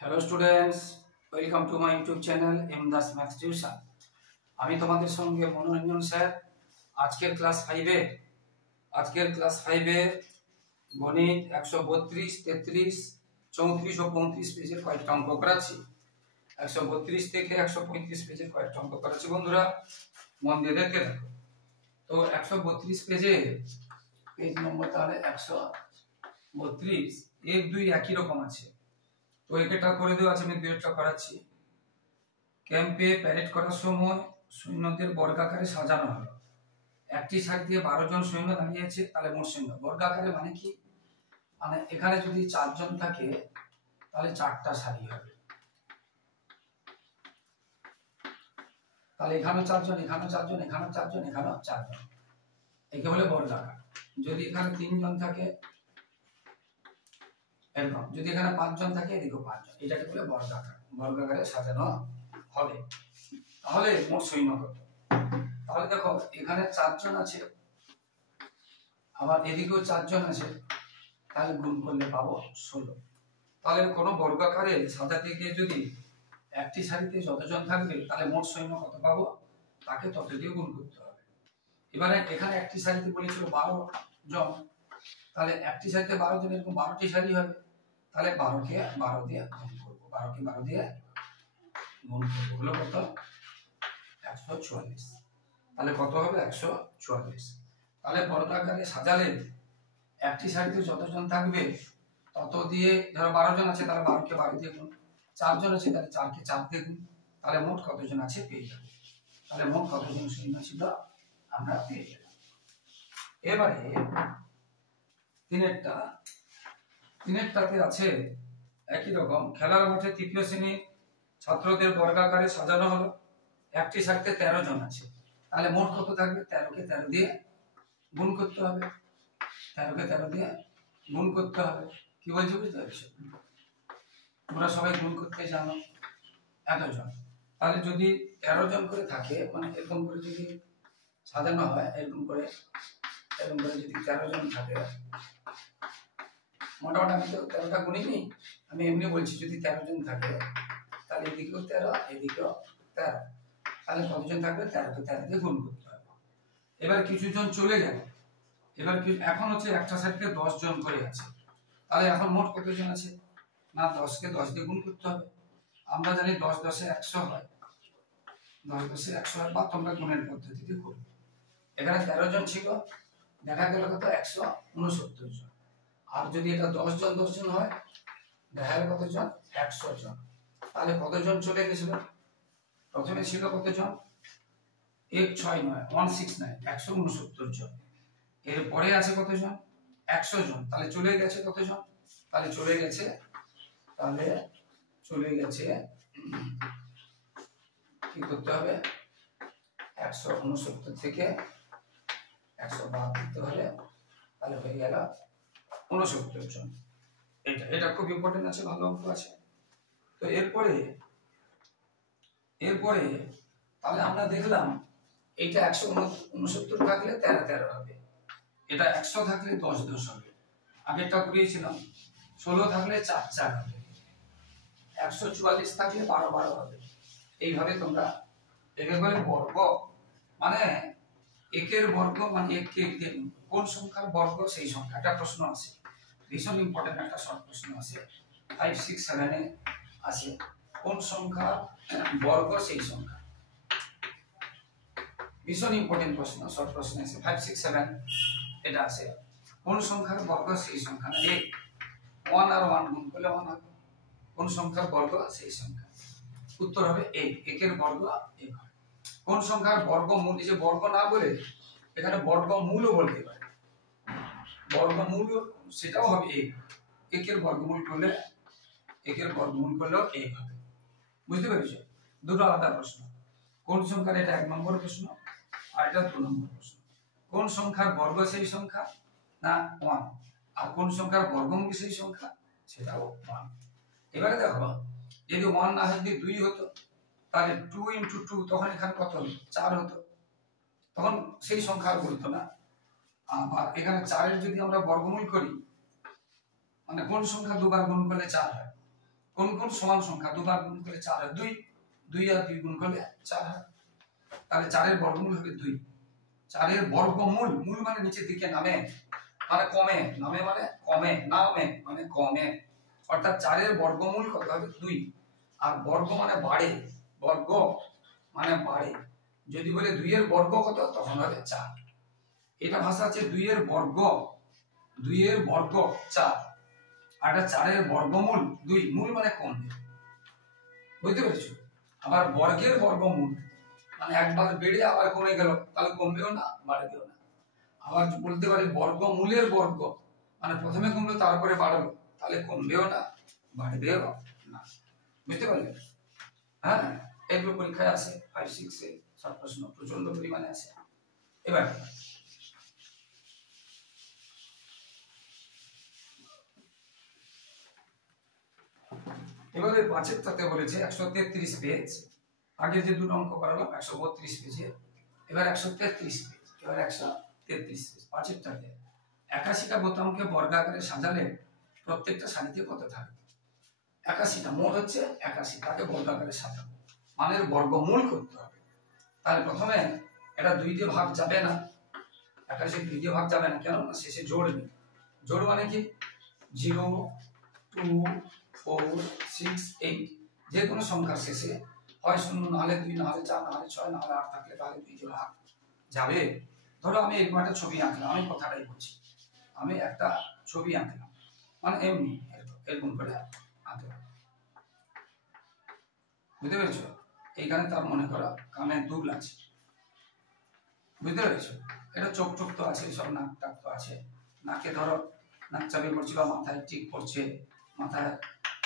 Hello students, welcome to my YouTube channel M Das maths tuition. আমি তোমাদের সঙ্গে মনোরঞ্জন sir. আজকের ক্লাস ফাইভের গণিত 132, 33, 34 ও 35 পেজের কয়েকটা অঙ্ক করাচ্ছি। 132 থেকে 135 পেজের কয়েকটা অঙ্ক করাচ্ছি। বন্ধুরা মন দিয়ে দেখতে থাকো। তো 132 পেজে পেজ নম্বর তাহলে 132, 1, 2 একই রকম আছে। তো এটা করে দেওয়া আছে, আমি দুইটা করাচ্ছি। ক্যাম্পে প্যারেড করার সময় সৈন্যদের বর্গাকারে সাজানো হলো। একটি সাইড দিয়ে 12 জন সৈন্য দাঁড়িয়েছে, তাহলে মোট সৈন্য। বর্গাকারে মানে কি? মানে এখানে যদি 4 জন থাকে তাহলে 4টা সারি হবে। তাহলে এখানেও 4 জন, এখানেও 4 জন, এখানেও 4 জন, এখানেও 4 জন, একে বলে বর্গাকার। যদি এখানে 3 জন থাকে এরকম, যদি এখানে 5 জন থাকে এদিকেও 5 জন, এটাকে বলে বর্গাকার। বর্গাকারে সাজানো হবে। তাহলে মোট সৈন্য কত? তাহলে দেখো এখানে 4 জন আছে, আবার এদিকেও 4 জন আছে, তাহলে গুণ করলে পাবো 16। তাহলে কোনো বর্গাকারে সাজাতে গিয়ে যদি একটি সারিতে যতজন থাকবে তাহলে মোট সৈন্য কত পাবো, তাকে তত দিয়ে গুণ করতে হবে। এবারে এখানে একটি সারিতে বলেছিল 12 জন, তাহলে একটি সারিতে 12 জন, এরকম 12টি সারি হবে। তাহলে 12 কে 12 দিয়ে গুণ করবো, 12 কে 12 দিয়ে গুণ করবো, হলো কত? 144। তাহলে কত হবে? 144। তাহলে বর্গাকারে সাজালে একটি সারিতে যতজন থাকবে তত দিয়ে, ধরো 12 জন আছে তাহলে 12 কে 12 দিয়ে গুণ, 4 জন আছে তাহলে 4 কে 4 দিয়ে গুণ, তাহলে মোট কতজন আছে পেয়ে যাবো। তাহলে মোট কতজন সৈন্য ছিল আমরা পেয়ে যাব। এবারে তিনেরটাতে আছে একই রকম। খেলার মাঠে তৃতীয় শ্রেণীর ছাত্রদের বর্গাকারে সাজানো হলো। একটি সারিতে 13 জন আছে, তাহলে মোট কত থাকবে? 13 কে 13 দিয়ে গুণ করতে হবে। 13 কে 13 দিয়ে গুণ করতে হবে। কি বলছি বুঝতে পারছো? তোমরা সবাই গুণ করতে জানো এতজন। তাহলে যদি 13 জন করে থাকে, মানে এরকম করে যদি সাজানো হয়, এরকম করে যদি 13 জন থাকে, মোটামুটি আমি তো 13টা গুণিনি, আমি এমনি বলছি। যদি 13 জন থাকে তাহলে এদিকেও 13, এদিকেও 13, তাহলে কতজন থাকবে? 13 কে 13 দিয়ে গুণ করতে হবে। এবার কিছু জন চলে গেল। এবার এখন হচ্ছে একটা সারিতে 10 জন করে আছে, তাহলে এখন মোট কতজন আছে? না, 10 কে 10 দিয়ে গুণ করতে হবে। আমরা জানি 10 10 এ 100 হয়, 10 10 এ 100 হয়, বা তোমরা গুণের পদ্ধতিতে করবে। এখানে 13 জন ছিল, দেখা গেল কত? 169 জন। আর যদি এটা 10 জন 10 জন হয়, দেখা গেল কতজন? 100 জন। তাহলে কতজন চলে গেছিল? প্রথমে ছিল কতজন? 169 জন। এরপরে আছে কতজন? 100 জন। তাহলে চলে গেছে কতজন? তাহলে চলে গেছে কি করতে হবে? 169 থেকে 100 বাদ দিতে হবে, তাহলে হয়ে গেল 69 জন। এটা খুব ইম্পর্টেন্ট আছে, ভালো অঙ্ক আছে। তো এরপরে তাহলে আমরা দেখলাম এইটা 169 থাকলে 13 13 হবে, এটা 100 থাকলে 10 10 হবে। আগেরটা করিয়েছিলাম 16 থাকলে 4 4 হবে, 144 থাকলে 12 12 হবে। এইভাবে তোমরা একে বলে বর্গ, মানে একের বর্গ, মানে এককে এক দিয়ে কোন সংখ্যার বর্গ সেই সংখ্যা। একটা প্রশ্ন আছে, ভীষণ ইম্পর্টেন্ট একটা শর্ট প্রশ্ন আছে, 5 6 7 এ আছে। কোন সংখ্যা বর্গ সেই সংখ্যা, ভীষণ ইম্পর্টেন্ট প্রশ্ন, শর্ট প্রশ্ন আছে 5 6 7 এটা আছে। কোন সংখ্যার বর্গ সেই সংখ্যা, না 1 আর 1 গুণ করলে 1 হবে। কোন সংখ্যার বর্গ সেই সংখ্যা, উত্তর হবে একের বর্গ এক হবে। কোন সংখ্যার বর্গমূল, এই যে বর্গ না বলে এখানে বর্গমূলও বলতে পারে, বর্গমূল সেটাও হবে একের বর্গমূল করলে এক হবে। বুঝতে পেরেছো? দুটো আলাদা প্রশ্ন। কোন সংখ্যার, এটা 1 নম্বর প্রশ্ন, আর এটা 2 নম্বর প্রশ্ন। কোন সংখ্যার বর্গ সেই সংখ্যা, না 1, আর কোন সংখ্যার বর্গমূল সেই সংখ্যা, সেটাও 1। এবারে দেখো যদি 1 না হয়, যদি 2 হতো, তাহলে 2 × 2, তখন এখানে কত হতো? 4 হতো, তখন সেই সংখ্যা আর বলতো না। আর এখানে 4 এর যদি আমরা বর্গমূল করি, মানে কোন সংখ্যা দুবার গুণ করলে 4 হয়, কোন কোন সমান সংখ্যা দুবার গুণ করলে 4 হয় 2, 2 আর 2 গুণ করলে 4 হয়। তাহলে 4 এর বর্গমূল হবে 2। 4 এর বর্গমূল, মূল মানে নিচের দিকে নামে মানে কমে, নামে মানে কমে, নামে মানে কমে, অর্থাৎ 4 এর বর্গমূল কত হবে 2। আর বর্গ মানে বাড়ে, বর্গ মানে বাড়ে, যদি বলে 2 এর বর্গ কত তখন হবে 4। এটা ভাষা আছে 2 এর বর্গ, 2 এর বর্গ 4, আর এটা 4 এর বর্গমূল 2, মূল মানে কমবে, বুঝতে পেরেছো? আবার বর্গের বর্গমূল মানে একবার বেড়ে আবার কমে গেল, তাহলে কমবেও না বাড়বেও না। আবার বলতে পারি বর্গমূলের বর্গ মানে প্রথমে কমলো তারপরে বাড়লো, তাহলে কমবেও না বাড়বেও না, বুঝতে পারলে? হ্যাঁ, এগুলো পরীক্ষায় আসে 5, 6 এ সব প্রশ্ন প্রচন্ড পরিমাণে আসে। এবার এবারে 5 তাতে বলেছে 133 পেজ, আগে যে দুটো অঙ্ক করালাম 132 পেজে, এবার 133 পেজ, এবার 133 পেজ 5 টাতে 81টা বোতামকে বর্গাকারে সাজালে প্রত্যেকটা সারিতে কত থাকবে? 81টা, মোট হচ্ছে 81, তাকে বর্গাকারে সাজাবো, মানের বর্গমূল করতে হবে। তাহলে প্রথমে এটা 2 দিয়ে ভাগ যাবে না, 81 2 দিয়ে ভাগ যাবে না, কেন না শেষে জোড় নেই। জোড় মানে কি 0, 2, 4, 6, 8, যে কোনো সংখ্যার শেষে হয় 0 না হলে 2 না হলে 4 না হলে 6 না হলে 8 থাকলে তাহলে 2 দিয়ে ভাগ যাবে। ধরো আমি এরকম একটা ছবি আঁকলাম, আমি কথাটাই বলছি, আমি একটা ছবি আঁকলাম মানে এমনি এরকম করে আঁকলাম, বুঝতে পেরেছো? এইখানে তার মনে করো কানে দুল আছে, বুঝতে পেরেছো? এটা চোখ টোক তো আছে, সব নাক টাক তো আছে, নাকে ধরো নাক চাবি পড়ছে বা মাথায় টিক পড়ছে, মাথায়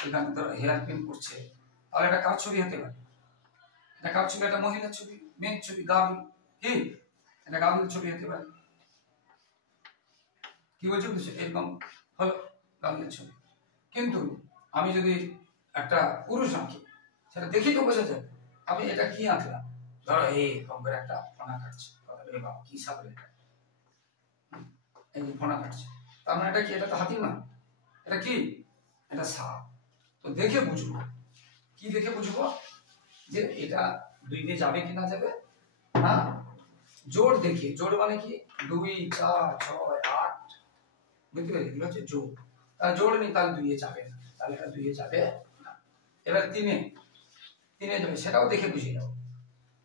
এখানে ধরো হেয়ার পিন পড়ছে, তাহলে এটা কার ছবি হতে পারে? এটা কার ছবি? এটা মহিলার ছবি, মেয়ের ছবি, গাভী, কি এটা গাভীর ছবি হতে পারে। কি বলছো বুঝছো? এরকম হলো গাভীর ছবি। কিন্তু আমি যদি একটা পুরুষ আঁকি, সেটা দেখি তো বোঝা যায়। আমি এটা কি আঁকলাম, ধরো এইরকম করে একটা ফোনা কাটছে, বাবা কি সাপের এটা, এই যে ফোনা কাটছে, তার মানে এটা কি? এটা তো হাতি না, এটা কি? এটা সাপ। তো দেখে বুঝবো, কি দেখে বুঝবো যে এটা 2 দিয়ে যাবে কি না যাবে? হ্যাঁ, জোড় দেখি, জোড় মানে কি 2, 4, 6, 8, বুঝতে পেরেছি, এগুলো হচ্ছে জোড়। তাহলে জোড় নেই তাহলে 2 এ যাবে না, তাহলে এটা 2 এ যাবে না। এবার 3 এ যাবে, সেটাও দেখে বুঝে যাবো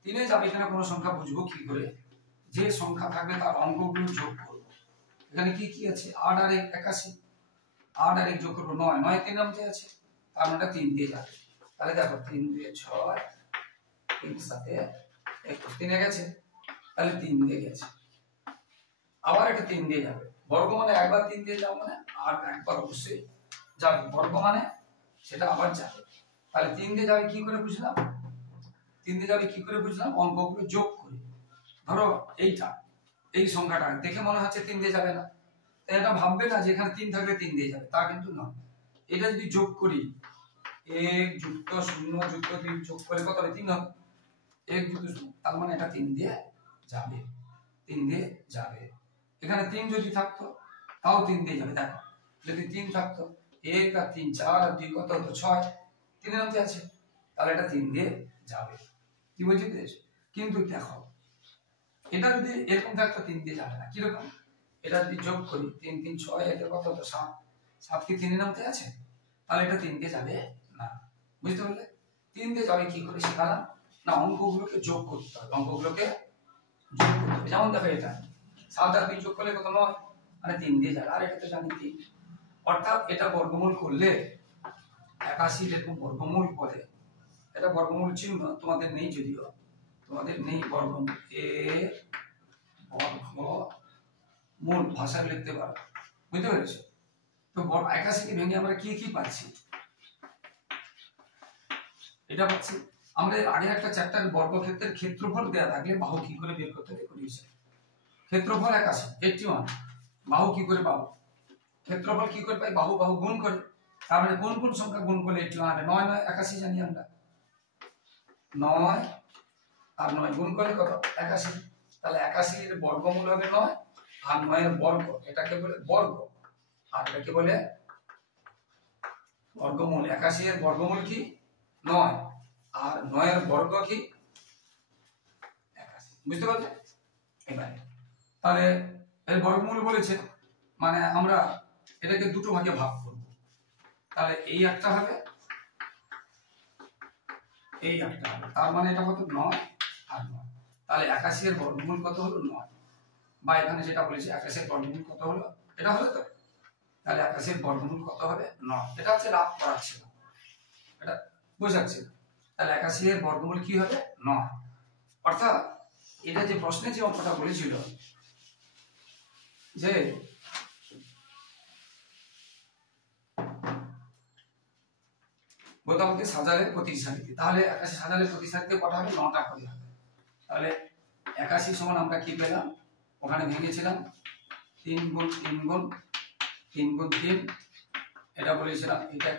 3 এ যাবে কিনা। কোনো সংখ্যা বুঝবো কি করে? যে সংখ্যা থাকবে তার অঙ্কগুলো যোগ করবো। এখানে কি কি আছে? 8 আর 1 81, 8 আর 1 যোগ করবো 9, 9 3 নামতে আছে, তার মানে 3 দিয়ে যাবে। তাহলে দেখো 3 2 6, 3 7 21, 3 এ গেছে, তাহলে 3 দিয়ে গেছে। আবার এটা 3 দিয়ে যাবে, বর্গ মানে একবার 3 দিয়ে যাও মানে আর একবার অবশ্যই যাবে, বর্গ মানে সেটা আবার যাবে। তাহলে 3 দিয়ে যাবে কি করে বুঝলাম? 3 দিয়ে যাবে কি করে বুঝলাম? অঙ্কগুলো যোগ করে। ধরো এইটা, এই সংখ্যাটা দেখে মনে হচ্ছে 3 দিয়ে যাবে না, তাই এটা ভাববে না যে এখানে 3 থাকলে 3 দিয়ে যাবে, তা কিন্তু নয়। এটা যদি যোগ করি 1 যুক্ত 0 যুক্ত 2 যোগ করে কত হবে? 3 হবে। 1 যুক্ত 0, তার মানে এটা 3 দিয়ে যাবে, 3 দিয়ে যাবে। এখানে 3 যদি থাকতো তাও 3 দিয়ে যাবে। দেখো যদি 3 থাকতো, 1 আর 3 4 আর 2 কত হতো? 6, 3 এর মধ্যে আছে, তাহলে এটা 3 দিয়ে যাবে। কি বলছি বুঝেছো? কিন্তু দেখো এটা যদি এরকম থাকতো 3 দিয়ে যাবে না। কিরকম? এটা যদি যোগ করি 3 3 6, এটা কত হতো? 7, 7 কি 3 এর মধ্যে আছে? তাহলে এটা 3 দিয়ে যাবে না, বুঝতে পারলে? 3 দিয়ে যাবে কি করে শিখালাম না, অঙ্কগুলোকে যোগ করতে হবে, অঙ্কগুলোকে যোগ করতে হবে। যেমন দেখো এটা 7 আর 2 যোগ করলে কত? 9, মানে 3 দিয়ে যাবে। আর এটা তো জানি 3, অর্থাৎ এটা বর্গমূল করলে 81 এরকম বর্গমূল করে, এটা বর্গমূল চিহ্ন তোমাদের নেই, যদিও তোমাদের নেই বর্গমূল, এ বর্গমূল ভাষায় লিখতে পারো, বুঝতে পেরেছো? তো 81 কে ভেঙে আমরা কি কি পাচ্ছি? এটা পাচ্ছি আমরা আগে একটা চ্যাপ্টার বর্গক্ষেত্রের ক্ষেত্রফল দেয়া থাকলে বাহু কি করে বের করতে হবে করিয়েছে। ক্ষেত্রফল 81, 81, বাহু কি করে পাবো? ক্ষেত্রফল কি করে পাই? বাহু বাহু গুণ করে। তার মানে কোন কোন সংখ্যা গুণ করলে 81 হবে? 9 9 81 জানি আমরা, 9 আর 9 গুণ করলে কত? 81। তাহলে 81 এর বর্গমূল হবে 9, আর 9 এর বর্গ, এটাকে বলে বর্গ, আর এটাকে বলে বর্গমূল 81 এর বর্গমূল কি 9, আর 9 এর বর্গ কি 81, বুঝতে পারলে? এবারে তাহলে এর বর্গমূল বলেছে মানে আমরা এটাকে দুটো ভাগে ভাগ করব। তাহলে এই একটা হবে, এই একটা হবে, তার মানে এটা কত 9 আর 9। তাহলে 81 এর বর্গমূল কত হলো 9, বা এখানে যেটা বলেছে 81 এর বর্গমূল কত হলো, এটা হলো তো। তাহলে 81 এর বর্গমূল কত হবে 9, এটা হচ্ছে রাফ করাচ্ছিল, এটা বোঝাচ্ছিল। তাহলে 81 এর বর্গমূল কি হবে 9, অর্থাৎ এটা যে প্রশ্নে যে অঙ্কটা বলেছিল যে বোতামকে সাজালে প্রতি সারিতে, তাহলে 81 সাজালে প্রতি সারিতে কটা হবে 9টা করে হবে। তাহলে 81 সমান আমরা কি পেলাম, ওখানে ভেঙেছিলাম 3 গুণ 3 গুণ 3 গুণ 3, এটা বলেছিলাম এটা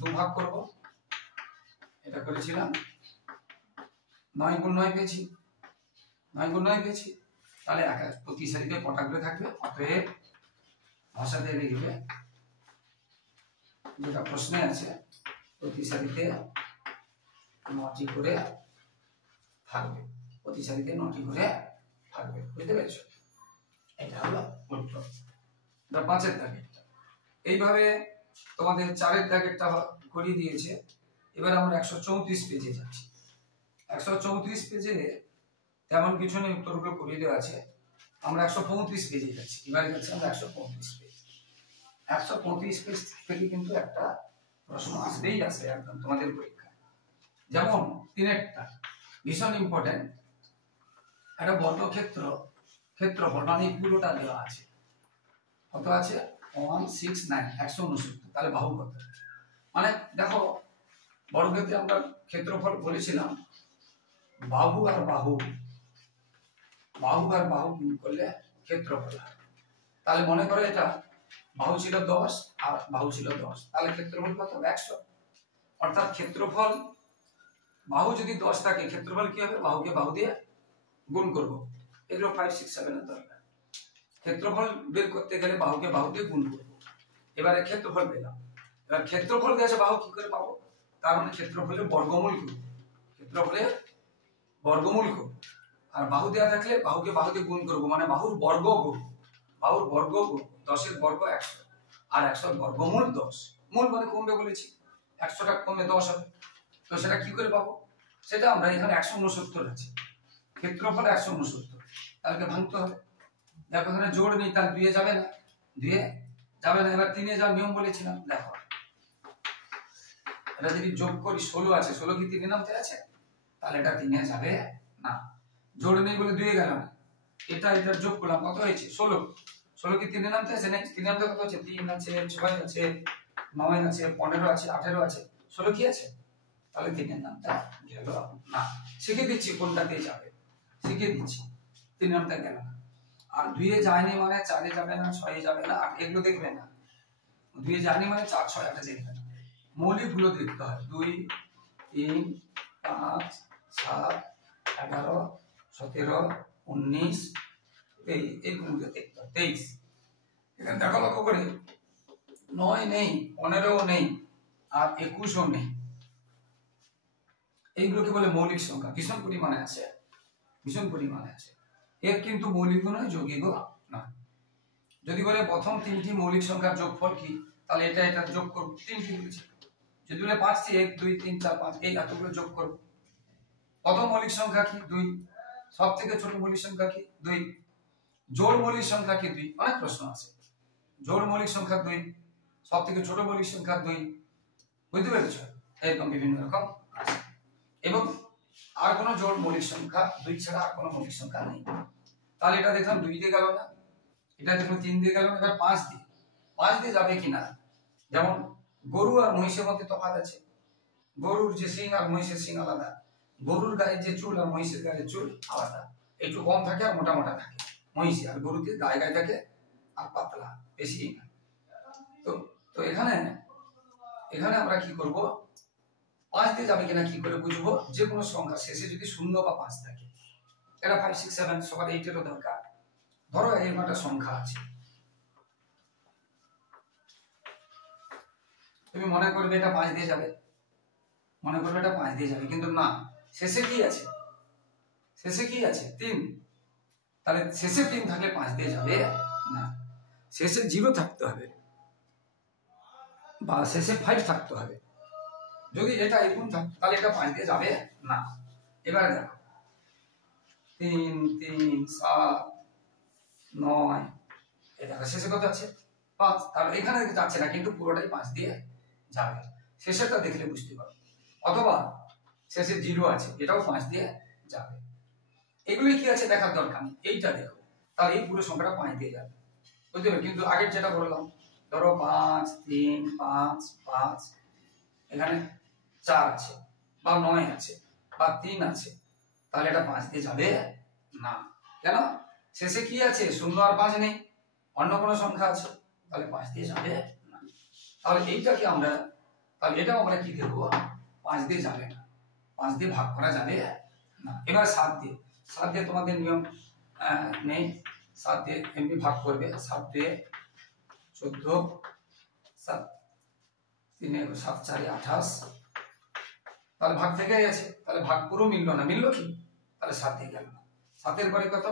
দু ভাগ করব, এটা করেছিলাম 9 গুণ 9 পেয়েছি, 9 গুণ 9 পেয়েছি। তাহলে প্রতি সারিতে কটা করে থাকবে, অতএব ভাষাতে লিখবে যেটা প্রশ্নে আছে প্রতি সারিতে 9টি করে থাকবে, প্রতি সারিতে 9টি করে থাকবে, বুঝতে পেরেছো? এটা হলো উত্তর। 5 এর দাগেরটা এইভাবে তোমাদের 4 এর দাগেরটা করিয়ে দিয়েছে। এবার আমরা 134 পেজে যাচ্ছি। 134 পেজে তেমন কিছু নেই, উত্তরগুলো করিয়ে দেওয়া আছে। আমরা 135 পেজে যাচ্ছি, এবারে যাচ্ছি আমরা 135 পেজ। 135 পেজ থেকে কিন্তু একটা প্রশ্ন আসবেই আসবে একদম তোমাদের পরীক্ষায়। যেমন 3টা ভীষণ ইম্পর্টেন্ট, একটা বর্গক্ষেত্র ক্ষেত্রফল মানে পুরোটা দেওয়া আছে, কত আছে 169 169, তাহলে বাহু কত? মানে দেখো বর্গক্ষেত্রে আমরা ক্ষেত্রফল বলেছিলাম বাহু আর বাহু, বাহু আর বাহু গুণ করলে ক্ষেত্রফল হয়। তাহলে মনে করো এটা বাহু ছিল 10 আর বাহু ছিল 10, তাহলে ক্ষেত্রফল কত 100। অর্থাৎ ক্ষেত্রফল বাহু যদি 10 থাকে ক্ষেত্রফল কি হবে, বাহুকে বাহু দিয়ে গুণ করব। এগুলো 5 6 7 এর দরকার। ক্ষেত্রফল বের করতে গেলে বাহুকে বাহু দিয়ে গুণ করব। এবারে ক্ষেত্রফল পেলাম, এবার ক্ষেত্রফল দিয়েছে বাহু কি করে পাবো, তার মানে ক্ষেত্রফলের বর্গমূল করব, ক্ষেত্রফলের বর্গমূল করব। আর বাহু দেওয়া থাকলে বাহুকে বাহু দিয়ে গুণ করব, মানে বাহুর বর্গ করব, বাহুর বর্গ করব। 10 এর বর্গ 100, আর 100 এর বর্গমূল 10, মূল মানে কমবে বলেছি, 100টা কমে 10 হবে। তো সেটা কি করে পাবো, সেটা আমরা এখানে 169 আছে, ক্ষেত্রফল 169, তাহলে ভাঙতে হবে। দেখো এখানে জোড় নেই, তাহলে 2 যাবে না, 2 যাবে না। এবার 3 যাওয়ার নিয়ম বলেছিলাম, দেখো এটা যদি যোগ করি 16 আছে, 16 কি 3 নামতে আছে, তাহলে এটা 3 যাবে না, জোড় নেই বলে 2 গেল না। এটা যোগ করলাম, কত হয়েছে 16, 16 কি 3 নামতে আছে, নেই 3 নামতে কত আছে 3 আছে 6 আছে 9 আছে 15 আছে 18 আছে, 16 কি আছে, তাহলে 3 এর নামটা গেল না। শিখে দিচ্ছি কোনটাতে যাবে, শিখে দিচ্ছি, 3 নামটা গেল না। আর 2 এ যায়নি মানে 4 এ যাবে না, 6 এ যাবে না, 8 এগুলো দেখবে না। 2 এ যায়নি মানে 4 6 8 দেখবে না, মৌলিক গুলো দেখতে হয়। 2 3 5 7 11 17 19 এইগুলো দেখতে হয়। 23 এখানে দেখো লক্ষ্য করে 9 নেই, 15 নেই, আর 21 নেই। এইগুলোকে বলে মৌলিক সংখ্যা, ভীষণ পরিমাণে আছে, ভীষণ পরিমাণে আছে। এর কিন্তু মৌলিক নয়, যৌগিক না। যদি বলে প্রথম 3টি মৌলিক সংখ্যার যোগফল কি, তাহলে এটা এটা যোগ করব, 3টি বলেছে। যদি বলে 5টি 1 2 3 4 5 এই এতগুলো যোগ করব। প্রথম মৌলিক সংখ্যা কি 2, সবথেকে ছোট মৌলিক সংখ্যা কি 2, জোড় মৌলিক সংখ্যা কি 2, অনেক প্রশ্ন আছে। জোড় মৌলিক সংখ্যা 2, সবথেকে ছোট মৌলিক সংখ্যা 2, বুঝতে পেরেছো? এরকম বিভিন্ন রকম আছে। এবং আর কোনো জোড় মৌলিক সংখ্যা 2 ছাড়া আর কোনো মৌলিক সংখ্যা নেই। তাহলে এটা দেখলাম 2 দিয়ে গেল না, এটা দেখলাম 3 দিয়ে গেল না, এবার 5 দিয়ে যাবে কিনা। যেমন গরু আর মহিষের মধ্যে তফাৎ আছে, গরুর যে শিং আর মহিষের শিং আলাদা, গরুর গায়ে যে চুল আর মহিষের গায়ে চুল আলাদা, একটু কম থাকে আর মোটা মোটা থাকে মহিষে, আর গরুতে গায়ে গায়ে থাকে আর পাতলা, বেশি না। তো এখানে আমরা কি করব, 5 দিয়ে যাবে কিনা কি করে বুঝবো, যে কোনো সংখ্যা শেষে যদি 0 বা 5 থাকে। এটা 5 6 7 সবার 8 এরও দরকার। ধরো এরকম একটা সংখ্যা আছে, তুমি মনে করবে এটা 5 দিয়ে যাবে, মনে করবে এটা 5 দিয়ে যাবে, কিন্তু না, শেষে কি আছে? শেষে কি আছে? 3। তাহলে শেষে 3 থাকলে 5 দিয়ে যাবে না, শেষে 0 থাকতে হবে বা শেষে 5 থাকতে হবে। যদি এটা এরকম থাকতো তাহলে এটা 5 দিয়ে যাবে না। এবারে দেখো 3 3 7 9, এটা শেষে কত আছে? 5। তাহলে এখানে যাচ্ছে না, কিন্তু পুরোটাই 5 দিয়ে যাবে। শেষেরটা দেখলে বুঝতে পারবে। অথবা শেষে 0 আছে, এটাও 5 দিয়ে যাবে। এগুলি কি আছে দেখার দরকার নেই, এইটা দেখো, তাহলে এই পুরো সংখ্যাটা 5 দিয়ে যাবে, বুঝতে পারবে। কিন্তু আগের যেটা বললাম, ধরো 5 3 5 5, এখানে 4 আছে বা 9 আছে বা 3 আছে, তাহলে এটা 5 দিয়ে যাবে না। কেন? শেষে কি আছে? 0 আর 5 নেই, অন্য কোনো সংখ্যা আছে, তাহলে 5 দিয়ে যাবে না। তাহলে এইটাকে আমরা, তাহলে এটাও আমরা কি দেবো? 5 দিয়ে যাবে না, 5 দিয়ে ভাগ করা যাবে না। এবার 7 দিয়ে, 7 দিয়ে তোমাদের নিয়ম নেই, 7 দিয়ে এমনি ভাগ করবে। 7 দিয়ে 14, 7 3 7 4 28, তাহলে ভাগ থেকে গেছে, তাহলে ভাগ পুরো মিললো না। মিললো কি? তাহলে 7 দিয়ে গেল না। 7 এর পরে কত?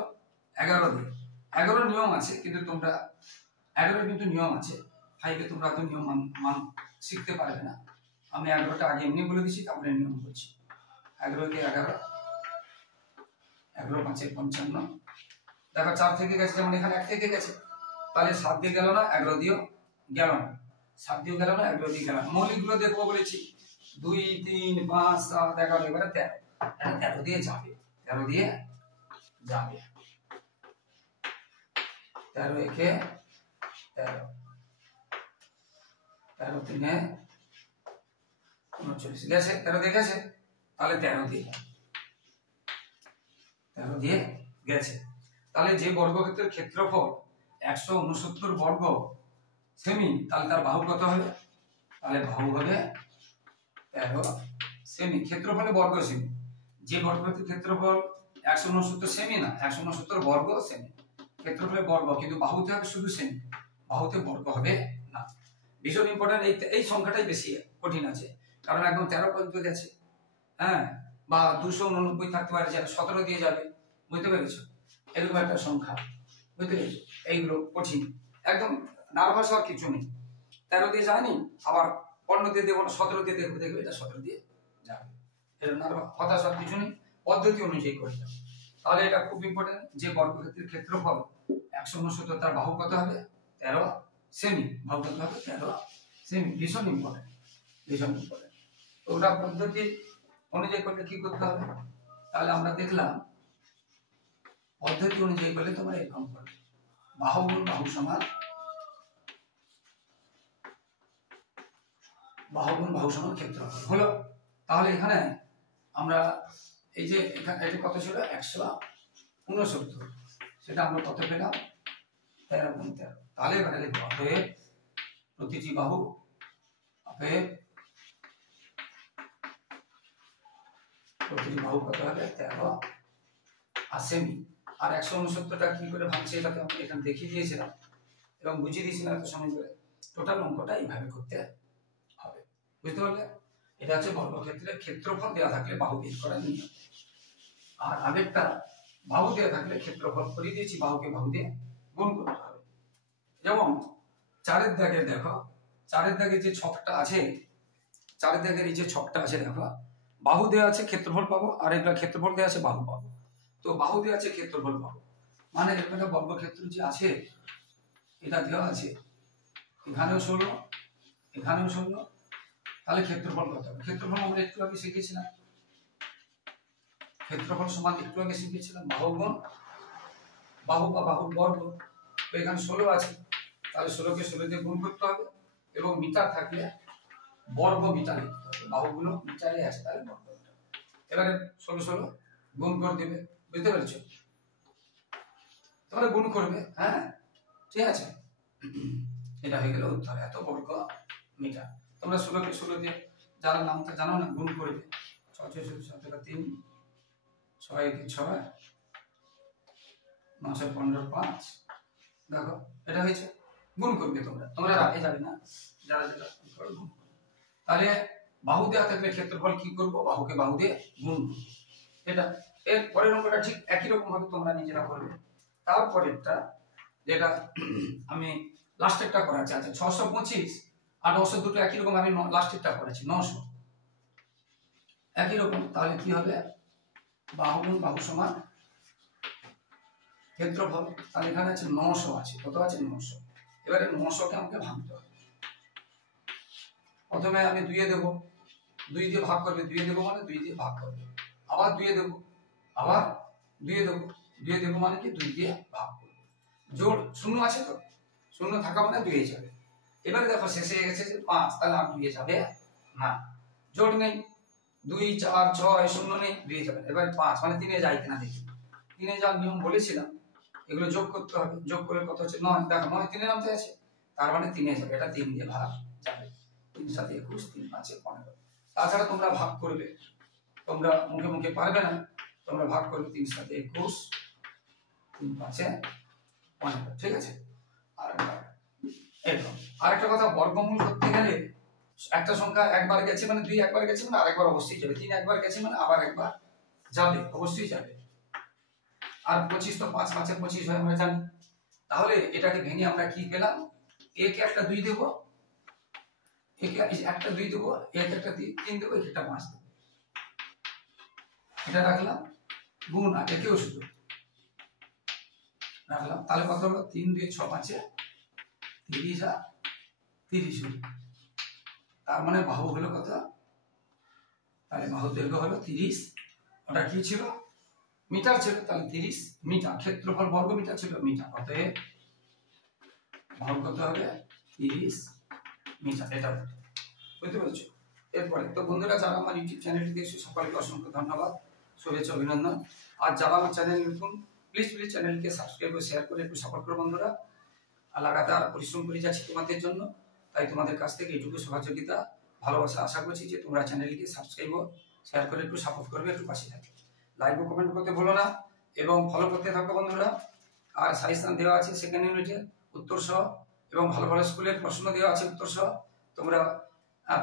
11 দিয়ে। 11 নিয়ম আছে, কিন্তু তোমরা 11 কিন্তু নিয়ম আছে, 5-এ তোমরা তো নিয়ম মান শিখতে পারবে না। আমি 11টা আগে এমনি বলে দিচ্ছি, তারপরে নিয়ম বলছি। 11 দিয়ে 11, 11 5 55, দেখো 4 থেকে গেছে, যেমন এখানে 1 থেকে গেছে, তাহলে 7 দিয়ে গেল না, 11 দিয়েও গেল না, 7 দিয়ে গেল না, 11 দিয়ে গেল না। মৌলিকগুলো দেখবো বলেছি, 2 3 5 7 11, এবারে 13, এটা 13 দিয়ে যাবে, 13 দিয়ে যাবে। 13 একে 13, 13 3 39 গেছে, 13 দিয়ে গেছে, তাহলে 13 দিয়ে যাবে, 13 দিয়ে গেছে। তাহলে যে বর্গক্ষেত্রের ক্ষেত্রফল 169 বর্গ সেমি, তাহলে তার বাহু কত হবে? তাহলে বাহু হবে 13 সেমি। ক্ষেত্রফলে বর্গ সেমি, যে বর্গক্ষেত্রের ক্ষেত্রফল 169 সেমি না, 169 বর্গ সেমি। ক্ষেত্রফলে বর্গ, কিন্তু বাহুতে হবে শুধু সেমি, বাহুতে বর্গ হবে না। ভীষণ ইম্পর্টেন্ট, এই সংখ্যাটাই বেশি কঠিন আছে, কারণ একদম 13 পর্যন্ত গেছে, হ্যাঁ, বা 289 থাকতে পারে, যেটা 17 দিয়ে যাবে, বুঝতে পেরেছো? এরকম একটা সংখ্যা, বুঝতে পেরেছো? এইগুলো কঠিন, একদম নার্ভাস হওয়ার কিছু নেই। 13 দিয়ে যায়নি, আবার 15 দিয়ে দেবো না, 17 দিয়ে দেখবে, দেখবে এটা 17 দিয়ে যাবে। এটা নার্ভাস হতাশ হওয়ার কিছু নেই, পদ্ধতি অনুযায়ী করে যাবে। তাহলে এটা খুব ইম্পর্টেন্ট, যে বর্গক্ষেত্রের ক্ষেত্রফল 169, তার বাহু কত হবে? 13 সেমি। বাহু কত হবে? 13 সেমি। ভীষণ ইম্পর্টেন্ট, ভীষণ ইম্পর্টেন্ট। তো ওটা পদ্ধতি অনুযায়ী করলে কি করতে হবে? তাহলে আমরা দেখলাম পদ্ধতি অনুযায়ী করলে তোমরা এরকম করবে, বাহু গুণ বাহু সমান, বাহু গুণ বাহু সমান ক্ষেত্রফল হলো। তাহলে এখানে আমরা এই যে এখানে এটা কত ছিল? 169, সেটা আমরা কত পেলাম? 13 গুণ 13। তাহলে এবারে লিখব অতএব প্রতিটি বাহু, অতএব প্রতিটি বাহু কত হবে? 13 সেমি। আর 169টা কি করে ভাঙছে এটা তো আমি এখানে দেখিয়ে দিয়েছিলাম এবং বুঝিয়ে দিয়েছিলাম এত সময় ধরে। টোটাল অঙ্কটা এইভাবে করতে হবে, বুঝতে পারলে? এটা হচ্ছে বর্গক্ষেত্রের ক্ষেত্রফল দেওয়া থাকলে বাহু বের করার নিয়ম। আর আগেরটা বাহু দেওয়া থাকলে ক্ষেত্রফল করে দিয়েছি, বাহুকে বাহু দিয়ে গুণ করতে হবে। যেমন 4-এর দাগে দেখো, 4-এর দাগে যে ছকটা আছে, 4-এর দাগের এই যে ছকটা আছে দেখো, বাহু দেওয়া আছে ক্ষেত্রফল পাবো, আর এগুলা ক্ষেত্রফল দেওয়া আছে বাহু পাবো। তো বাহু দেওয়া আছে ক্ষেত্রফল পাবো, মানে একটা বর্গক্ষেত্র যে আছে এটা দেওয়া আছে, এখানেও 16, এখানেও 16, তাহলে ক্ষেত্রফল কত হবে? ক্ষেত্রফল আমরা একটু আগে শিখেছিলাম, ক্ষেত্রফল সমান একটু আগে শিখেছিলাম বাহু গুণ বাহু বা বাহুর বর্গ। তো এখানে 16 আছে, তাহলে 16কে 16 দিয়ে গুণ করতে হবে, এবং মিটার থাকলে বর্গ মিটার লিখতে হবে, বাহুগুলো মিটারে আছে, তাহলে বর্গ মিটার। এবারে 16 গুণ করে দেবে, বুঝতে পেরেছো? তোমরা গুণ করবে, হ্যাঁ, ঠিক আছে। এটা হয়ে গেল উত্তর, এত বর্গ মিটার। তোমরা 16কে 16 দিয়ে, যারা নামটা জানো না, গুণ করবে। 6 6 7 3, 6 1 6, 9 15 5, দেখো এটা হয়েছে। গুণ করবে তোমরা, তোমরা রাখে যাবে না, যারা যেটা করো গুণ। তাহলে বাহু দেওয়া থাকলে ক্ষেত্রফল কি করব, বাহুকে বাহু দিয়ে গুণ করব। এটা এর পরের অঙ্কটা ঠিক একই রকম ভাবে তোমরা নিজেরা করবে। তারপরেরটা যেটা আমি লাস্টেরটা করাচ্ছি, আচ্ছা 625 আর 900 দুটো একই রকম, আমি লাস্টেরটা করেছি 900 একই রকম। তাহলে কি হবে, বাহু গুণ বাহু সমান ক্ষেত্রফল। তাহলে এখানে আছে 900 আছে, কত আছে 900। এবারে 900 কে আমাকে ভাঙতে হবে। প্রথমে আমি 2 দেব, 2 দিয়ে ভাগ করবে, 2 দেব মানে 2 দিয়ে ভাগ করবে, আবার 2 দেব, আবার 2 দেব, 2 দেব মানে কি 2 দিয়ে ভাগ করবে। জোড় শূন্য আছে তো, শূন্য থাকা মানে 2 যাবে। এবারে দেখো শেষে গেছে যে 5, তাহলে আর 2 যাবে না, জোড় নেই, 2 4 6 শূন্য নেই, 2 যাবে। এবার 5 মানে 3 যায় কিনা দেখি, 3 যাওয়ার নিয়ম বলেছিলাম, এগুলো যোগ করতে হবে, যোগ করে কত হচ্ছে 9, দেখো 9 3 নামতে আছে, তার মানে 3 যাবে, এটা 3 দিয়ে ভাগ যাবে, 3 7 21, 3 5 15। তাছাড়া তোমরা ভাগ করবে, তোমরা মুখে মুখে পারবে না, তোমরা ভাগ করবে 3 7 21, 3 5 15, ঠিক আছে। আর এরকম আরেকটা কথা, বর্গমূল করতে গেলে একটা সংখ্যা একবার গেছে মানে 2 একবার গেছে মানে আরেকবার অবশ্যই যাবে, 3 একবার গেছে মানে আবার একবার যাবে, অবশ্যই যাবে। আর 25 তো 5 5 25 হয় আমরা জানি। তাহলে এটাকে ভেঙে আমরা কি পেলাম, একে একটা 2 দেব, একে একটা 2 দেব, একে একটা 3 দেব, একে একটা 5 দেব, এটা রাখলাম গুণ, আর একেও শুধু রাখলাম। তাহলে কত হলো, 3 2 6 5 30 আর 30 হলো। তার মানে বাহু হলো কত, তাহলে বাহু দৈর্ঘ্য হলো 30, ওটা কি ছিল মিটার ছিল, তাহলে 30 মিটার, ক্ষেত্রফল বর্গ মিটার ছিল মিটার, অতএব বাহু কত হবে 30 মিটার। এটা বুঝতে পেরেছো। এরপরে তো বন্ধুরা, যারা আমার ইউটিউব চ্যানেলটি দেখছো সকলকে অসংখ্য ধন্যবাদ, শুভেচ্ছা, অভিনন্দন। আর যারা আমার চ্যানেল নতুন, প্লিজ চ্যানেলকে সাবস্ক্রাইব ও শেয়ার করে একটু সাপোর্ট করো বন্ধুরা। আর লাগাতার পরিশ্রম করে যাচ্ছি তোমাদের জন্য, তাই তোমাদের কাছ থেকে এইটুকু সহযোগিতা ভালোবাসা আশা করছি যে তোমরা চ্যানেলকে সাবস্ক্রাইব ও শেয়ার করে একটু সাপোর্ট করবে, একটু পাশে থাকবে, লাইক ও কমেন্ট করতে ভুলো না এবং ফলো করতে থাকো বন্ধুরা। আর সাজেশন দেওয়া আছে সেকেন্ড ইউনিটের উত্তর সহ, এবং ভালো ভালো স্কুলের প্রশ্ন দেওয়া আছে উত্তর সহ। তোমরা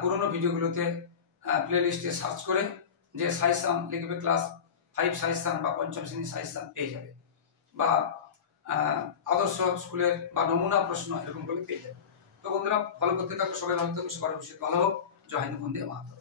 পুরোনো ভিডিওগুলোতে প্লে লিস্টে সার্চ করে যে সাজেশন লিখবে ক্লাস 5 সাজেশন বা পঞ্চম শ্রেণীর সাজেশন পেয়ে যাবে, বা আদর্শ স্কুলের বা নমুনা প্রশ্ন এরকম করে পেয়ে যাবে। তো বন্ধুরা, ভালো করতে থাকো, সবাই ভালো থাকো, সবার ভবিষ্যৎ ভালো হোক। জয় হিন্দ, বন্দে মাতরম।